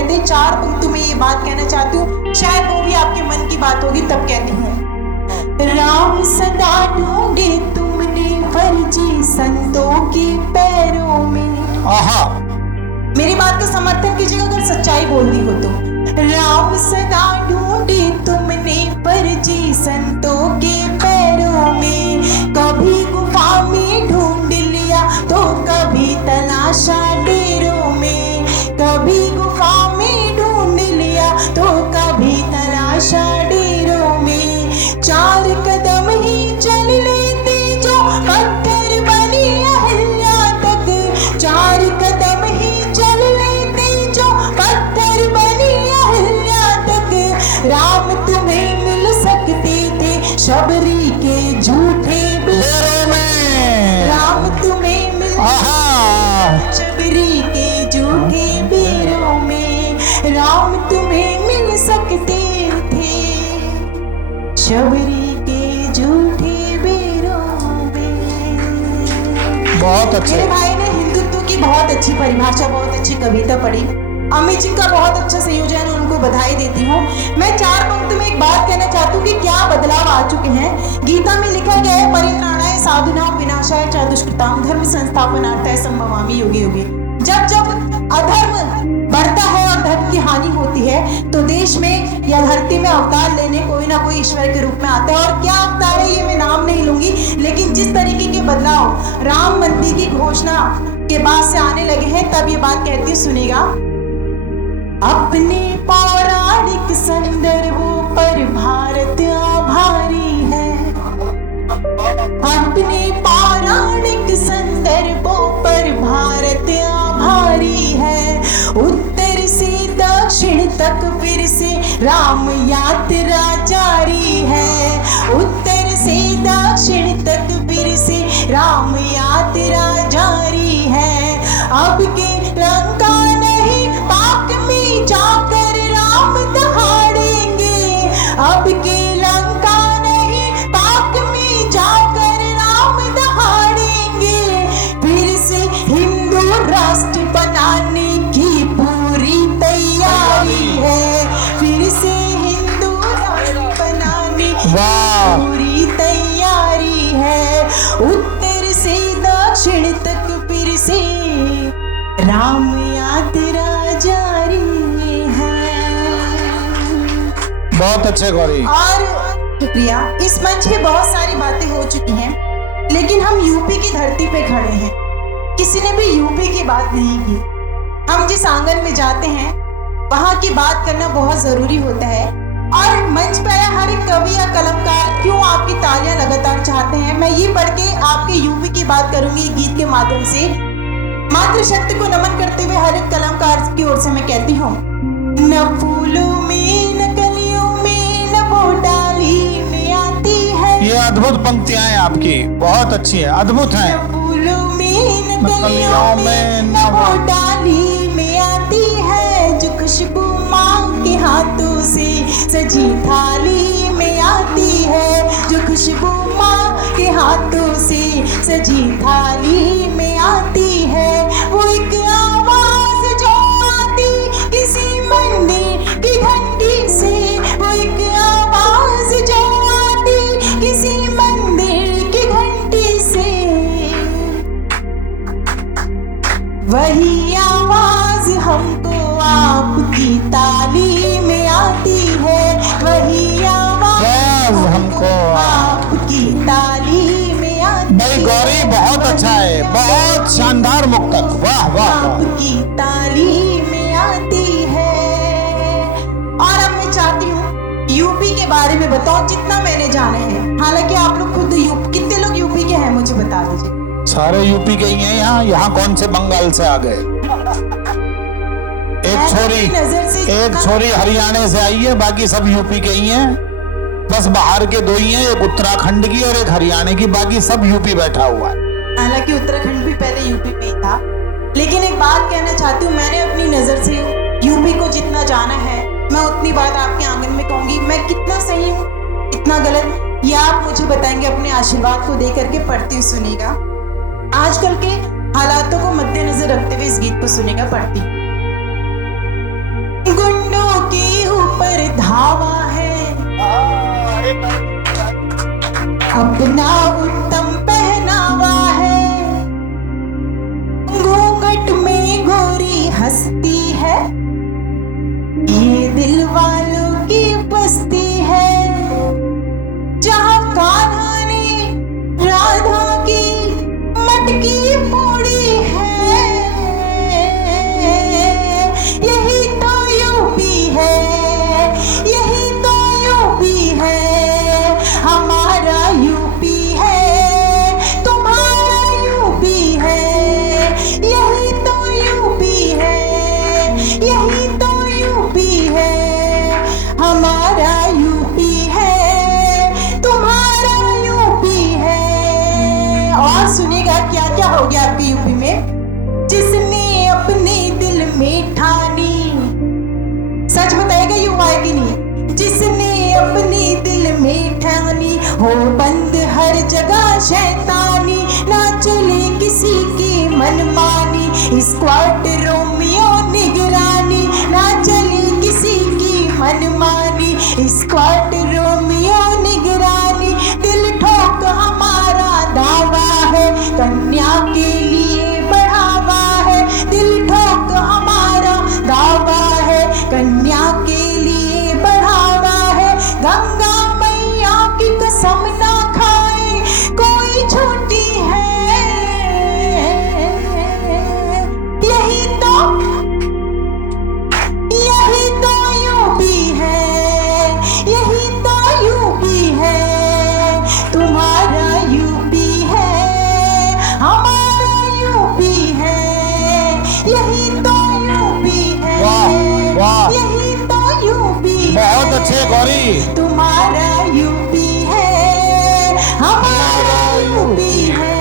कहते हैं 4 पंक्तियों में ये बात कहना चाहती हूँ, शायद वो भी आपके मन की बात होगी, तब कहती हूँ। राम सदा ढूंढे तुमने फर्जी संतों के पैरों में। आहा, मेरी बात का समर्थन कीजिएगा अगर सच्चाई बोलनी हो तो। राम सदा ढूंढे तुमने फर्जी संतों के पैरों में, कभी गुफा में ढूंढ लिया तो कभी तलाशा डेरों में, कभी गुफा में ढूंढ लिया तो कभी तलाशा डेरों में। 4 कदम ही चल लेते जो पत्थर बनी अहिल्या तक, 4 कदम ही चल लेते जो पत्थर बनी अहिल्या तक। राम तुम्हें मिल सकते थे शबरी के झूठे बेरों में, राम तुम्हें मिल शबरी के झूठे बेरों में, राम तुम्हें मिल सकते थे शबरी के झूठे बेरों में। बहुत अच्छे। मेरे भाई ने हिंदुत्व की बहुत अच्छी परिभाषा, बहुत अच्छी कविता पढ़ी। अमित जी का बहुत अच्छा संयोजन है, उनको बधाई देती हूँ। मैं 4 पंक्ति में एक बात कहना चाहती हूँ कि क्या बदलाव आ चुके हैं। गीता में लिखा गया है, परित्राणाय साधुनां विनाशाय च दुष्कृतां धर्म संस्थापनार्थाय संभवामि युगे युगे। जब जब अधर्म बढ़ता है और धर्म की हानि होती है तो देश में या धरती में अवतार लेने कोई ना कोई ईश्वर के रूप में आता है। और क्या अवतार है ये मैं नाम नहीं लूंगी, लेकिन जिस तरीके के बदलाव राम मंदिर की घोषणा के बाद से आने लगे हैं, तब ये बात कहती सुनिएगा। अपने पौराणिक संदर्भों पर भारत आभारी है, अपने पौराणिक संदर्भों पर भारत आभारी है। उत्तर से दक्षिण तक फिर से राम यात्रा जारी है, उत्तर से दक्षिण तक फिर से राम यात्रा जारी है। अब के लंका नहीं पाक में जाकर राम दहाड़ेंगे, अब के लंका नहीं पाक में जाकर राम दहाड़ेंगे। फिर से हिंदू राष्ट्र बनाने की पूरी तैयारी है, फिर से हिंदू राष्ट्र बनाने की पूरी तैयारी है। उत्तर से दक्षिण तक फिर से राम यात्रा जारी है। बहुत अच्छे गौरी। और शुक्रिया। इस मंच पे बहुत सारी बातें हो चुकी हैं, लेकिन हम यूपी की धरती पे खड़े हैं, किसी ने भी यूपी की बात नहीं की। हम जिस आंगन में जाते हैं वहां की बात करना बहुत जरूरी होता है। और मंच पे आया हर एक कवि या कलमकार क्यों आपकी तालियां लगातार चाहते हैं, मैं ये पढ़ के आपके यूपी की बात करूंगी गीत के माध्यम से। मातृशक्ति को नमन करते हुए हर एक कलमकार की ओर से मैं कहती हूँ, न फूलों में न कलियों में न वो डाली में आती है। ये अद्भुत पंक्तियां हैं आपकी, बहुत अच्छी है, अद्भुत हैं। न फूलों में न कलियों में न वो डाली में आती है, जो खुशबू माँ के हाथों से सजी थाली में आती है, जो खुशबू माँ के हाथों से सजी थाली में आती है। वो एक आवाज जो आती किसी मंदिर की घंटी से, वो एक आवाज जो आती किसी मंदिर की घंटी से, वही आवाज हमको आपकी ताली में आती है, वही आवाज हमको आपकी ताली में आती है। भाई गौरी बहुत अच्छा है, बहुत शानदार मुक्तक, वाह वाह वाह। आपकी ताली में आती है। और अब मैं चाहती हूँ यूपी के बारे में बताओ जितना मैंने जाना है। हालांकि आप लोग खुद कितने लोग यूपी के हैं मुझे बता दीजिए। सारे यूपी के ही हैं यहाँ, यहाँ कौन से बंगाल से आ गए? एक छोरी हरियाणा से आई है, बाकी सब यूपी के ही हैं। बस बाहर के 2 ही हैं, एक उत्तराखंड की और एक हरियाणा की, बाकी सब यूपी बैठा हुआ है। हालांकि उत्तराखंड भी पहले यूपी में ही था, लेकिन एक बात कहना चाहती हूँ, मैंने अपनी नजर से यूपी को जितना जाना है मैं उतनी बात आपके आंगन में कहूंगी। मैं कितना सही हूँ कितना गलत ये आप मुझे बताएंगे अपने आशीर्वाद को दे करके। पढ़ती हुई सुनिएगा, आजकल के हालातों को मद्देनजर रखते हुए इस गीत को सुनेगा। पढ़ती अपना उत्तम पहनावा है, घूंघट में गोरी हंसती है, ये दिल वालों की बस्ती है। जहाँ कान्हा ने राधा की मटकी फोड़ी है, यही तो यूपी है, यही तो यूपी है, हमारा यूपी है, तुम्हारा यूपी है, यही तो यूपी है, यही तो यूपी है, हमारा यूपी है, तुम्हारा यूपी है। और सुनिएगा क्या क्या हो गया आपके यूपी में। जिसने अपने दिल में ठानी, सच बताएगा युवा है कि नहीं, जिसने अपने दिल में ठानी, हो बंद हर जगह शैतानी, ना चले किसी की मनमानी, स्क्वाड रोमियो निगरानी, ना चले किसी की मनमानी, स्क्वाड रोमियो निगरानी। दिल ठोक हमारा दावा है, कन्या के लिए बढ़ावा है, दिल ठोक हमारा दावा है, कन्या के लिए बढ़ावा है। गंगा मैया की कसम ना खाए कोई छोटी है, यही तो यूपी है, यही तो यूपी है, तुम्हारा यूपी है, हमारा यूपी है, यही तो यूपी है, वाह, वाह। यही तो यूपी है, बहुत अच्छे गौरी। तुम्हारा यूपी है, हमारा यूपी है।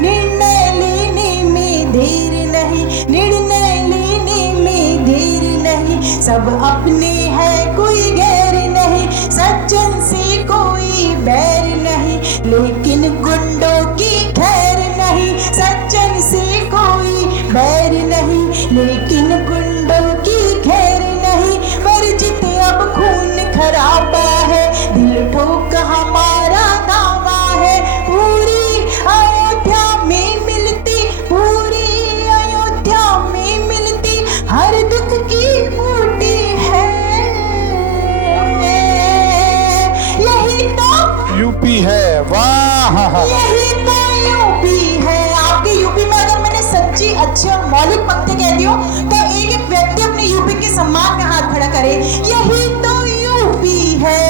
निर्णय लेने में देर नहीं, निर्णय लेने में देर नहीं, सब अपने हैं कोई गैर नहीं, सज्जन से कोई बैर नहीं, लेकिन गुंडों की खैर नहीं, सज्जन से कोई बैर नहीं, लेकिन गुंडों की खैर नहीं। वर्जित अब खून खराबा है, दिल ठोक हमारा दावा है, पूरी अयोध्या में मिलती, पूरी अयोध्या में मिलती, हर दुख की बूटी है, यही तो यूपी है। वाह, यही तो यूपी है। आपके यूपी में अगर मैंने सच्ची अच्छी और मौलिक पंक्ति कह दी हो तो एक एक व्यक्ति अपने यूपी के सम्मान में हाथ खड़ा करे। यही तो यूपी है,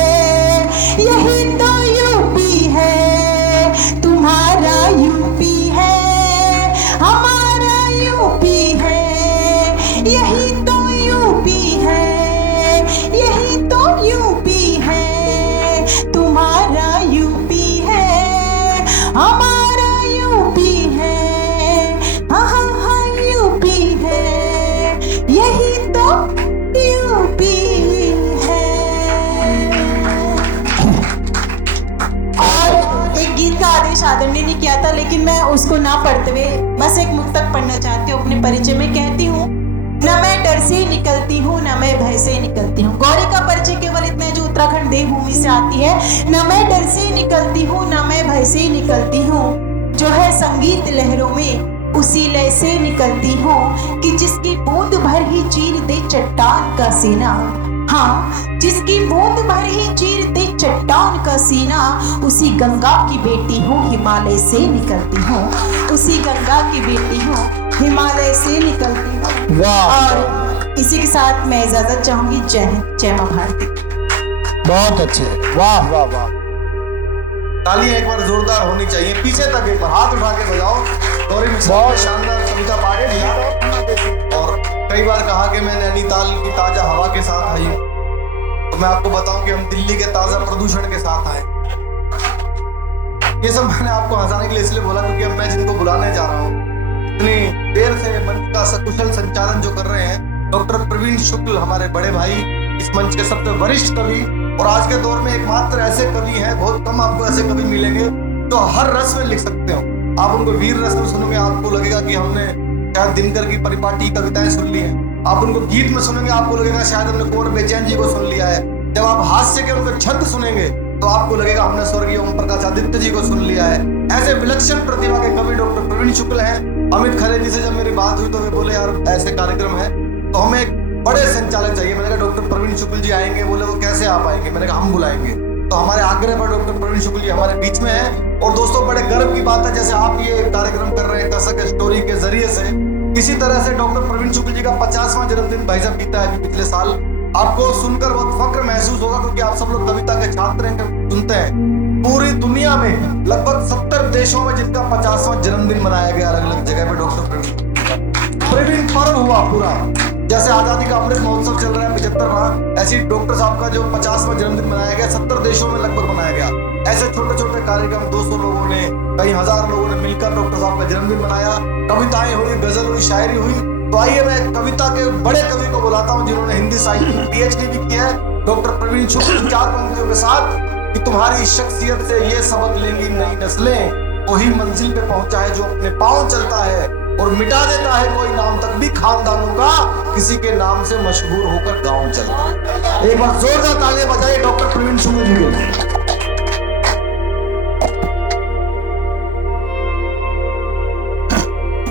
यही तो यूपी है, तुम्हारा यूपी है, हमारा यूपी है, यही तो यूपी है, यही तो यूपी है, तुम्हारा यूपी है, हमारा यूपी है, हाँ यूपी है, यही तो यूपी है। और एक गीत का आदेश आदरणीय ने किया था, लेकिन मैं उसको ना पढ़ते हुए बस एक मुक्तक पढ़ना चाहती हूँ। अपने परिचय में कहती हूँ, न मैं डर से निकलती हूँ, न मैं भय से निकलती हूँ। गौरी का परिचय केवल इतना है जो उत्तराखंड देवभूमि से आती है। न मैं डर से निकलती हूँ, न मैं भय से निकलती हूँ, जो है संगीत लहरों में उसी लय से निकलती हूँ, कि जिसकी बूंद भर ही चीर दे चट्टान का सीना, हाँ जिसकी बूंद भर ही चीर दे चट्टान का सीना, उसी गंगा की बेटी हूँ, हिमालय से निकलती हूँ, उसी गंगा की बेटी हूँ, हिमालय से निकलती हूँ। वाह। और इसी के साथ मैं इजाजत चाहूंगी। जय हिंद, जय मां भारती। बहुत अच्छे। वाह वाह वाह। तालियां एक बार जोरदार होनी चाहिए, पीछे तक एक बार हाथ उठा के बजाओ। गौरी मिश्रा बहुत शानदार कविता पाठे दिया, और कई बार कहा कि मैं नैनीताल की ताजा हवा के साथ आई हूँ, तो मैं आपको बताऊं कि हम दिल्ली के ताजा प्रदूषण के साथ आए। ये सब मैंने आपको हंसाने के लिए इसलिए बोला क्योंकि अब मैं जिनको बुलाने जा रहा हूँ, इतनी देर से मंच का सकुशल संचालन जो कर रहे हैं, डॉक्टर प्रवीण शुक्ल हमारे बड़े भाई, इस मंच के सबसे वरिष्ठ कवि, और आज के दौर में एकमात्र ऐसे कवि हैं, बहुत कम आपको ऐसे कवि मिलेंगे जो हर रस में लिख सकते हो। आप उनको वीर रस में सुनेंगे, आपको लगेगा कि हमने शायद दिनकर की परिपाटी कविताएं सुन ली हैं। आप उनको गीत में सुनेंगे, आपको लगेगा शायद हमने कुंवर बेचैन जी को सुन लिया है। जब आप हास्य के उनके छंद सुनेंगे तो आपको लगेगा हमने स्वर्गीय ओम प्रकाश आदित्य जी को सुन लिया है। ऐसे विलक्षण प्रतिभा के कवि डॉक्टर प्रवीण शुक्ल हैं। अमित खरे जी से जब मेरी बात हुई तो वे बोले यार ऐसे कार्यक्रम है तो हमें एक बड़े संचालक चाहिए। मैंने कहा डॉक्टर प्रवीण शुक्ल जी आएंगे। बोले वो कैसे आप आएंगे? मैंने कहा हम बुलाएंगे। तो हमारे आग्रह पर डॉक्टर प्रवीण शुक्ल जी हमारे बीच में है। और दोस्तों बड़े गर्व की बात है, जैसे आप ये कार्यक्रम कर रहे हैं कसक स्टोरी के जरिए से, इसी तरह से डॉक्टर प्रवीण शुक्ल जी का 50वां जन्मदिन भाई साहब बीता है अभी पिछले साल। आपको सुनकर बहुत फक्र महसूस होगा क्योंकि आप सब लोग कविता के छात्र हैं, सुनते हैं। पूरी दुनिया में लगभग 70 देशों में जिनका 50वां जन्मदिन मनाया गया अलग अलग जगह पे डॉक्टर प्रवीण पर्व हुआ पूरा। जैसे आजादी का अमृत महोत्सव चल रहा है 75वां, ऐसी डॉक्टर साहब का जो 50वां जन्मदिन मनाया गया 70 देशों में लगभग मनाया गया। ऐसे छोटे छोटे कार्यक्रम 200 लोगों ने, कई हजार लोगों ने मिलकर डॉक्टर साहब का जन्मदिन मनाया। कविताएं हुई, गजल हुई, शायरी हुई। तो आइए मैं कविता के बड़े कवि को बुलाता हूं जिन्होंने हिंदी साहित्य में PhD भी किया है, डॉक्टर प्रवीण शुक्ल। 4 पंक्तियों के साथ कि तुम्हारी शख्सियत से ये सबक लेंगी नई नस्लें, वही मंजिल पे पहुंचा है जो अपने पांव चलता है और मिटा देता है कोई नाम तक भी खानदानों का, किसी के नाम से मशहूर होकर गांव चलता है। एक बार जोरदार तालियां बजाइए डॉक्टर प्रवीण शुक्ल जी को।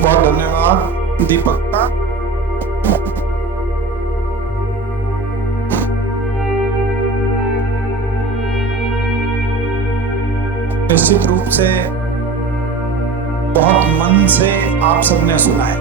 बहुत धन्यवाद दीपक का। निश्चित रूप से बहुत मन से आप सबने सुना है।